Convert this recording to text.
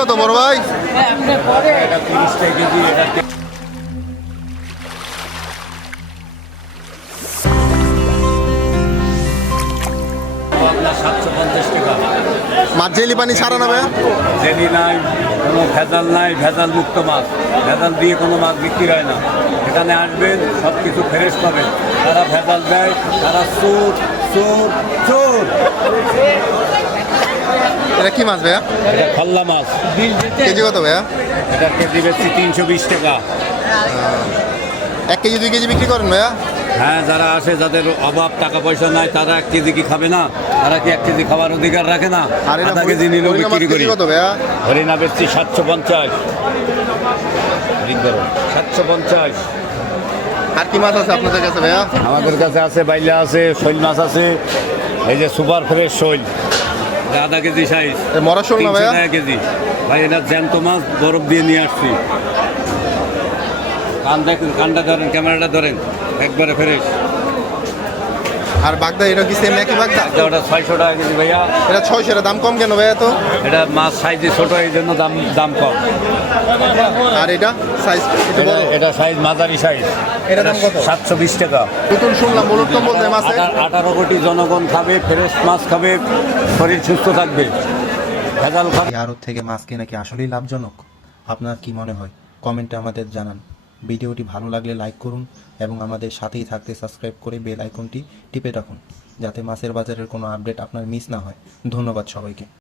কত বড় ভাই? এটা 30 টাকা কেজি, এটা আপনার 750 টাকা। মাছ জেলি পানি ছাড়া না ভাইয়া? জেলি নাই, কোনো ভেজাল নাই, ভেজাল মুক্ত মাছ। ভেজাল দিয়ে কোনো মাছ বিক্রি হয় না। এখানে আসবেন, সব কিছু ফ্রেশ পাবেন। তারা ভেজাল দেয়, তারা চোর চোর চোর। এটা কি মাছ ভাইয়া? এটা খল্লা মাছ। কেজি কত ভাইয়া? এটা কেজি বেশি 320 টাকা। 1 কেজি 2 কেজি বিক্রি করেন ভাইয়া? হ্যাঁ, যারা আসে, যাদের অভাব টাকা পয়সা নাই, তারা 1 কেজি কি খাবে না? তারা কি 1 কেজি খাবার অধিকার রাখে না? আর এটা আধা কেজি নিলেও হরিণা মাছ বিক্রি করি। কেজি কত ভাইয়া? হরিণা বেচছি 750। 750। আর কি মাছ আছে আপনাদের কাছে ভাইয়া? আমাদের কাছে আছে বাইলা আছে, শৈল মাছ আছে। এই যে সুপার ফ্রেশ শৈল, এটা আধা কেজি সাইজ। মরা শোল না 300 ভাইয়া? টাকা কেজি। ভাই এটা জ্যান্ত মাছ, বরফ দিয়ে নিয়ে আসছি। কান দেখেন, কানটা ধরেন, ক্যামেরাটা ধরেন, একবারে ফ্রেশ। আর বাগদা এটা কি সেম একই বাগদা? ওটা 600 টাকা কেজি ভাইয়া। এটা 600, এর দাম কম কেন ভাইয়া তো? এটা মাছ সাইজে ছোট, এই জন্য দাম কম। আর এটা সাইজ একটু বড়? এটা সাইজ মাঝারি সাইজ। এটার দাম কত? 720 টাকা। নতুন শুনলাম মূলত বলতে মাছে 18 কোটি জনগণ খাবে, ফ্রেশ মাছ খাবে, শরীর সুস্থ থাকবে। ভেজাল খাবে। আড়ত থেকে মাছ কেনা কি আসলেই লাভজনক? আপনার কি মনে হয় কমেন্টে আমাদের জানান। ভিডিওটি ভালো লাগলে লাইক করুন এবং আমাদের সাথেই থাকতে সাবস্ক্রাইব করে বেল আইকনটি টিপে রাখুন, যাতে মাছের বাজারের কোনো আপডেট আপনার মিস না হয়। ধন্যবাদ সবাইকে।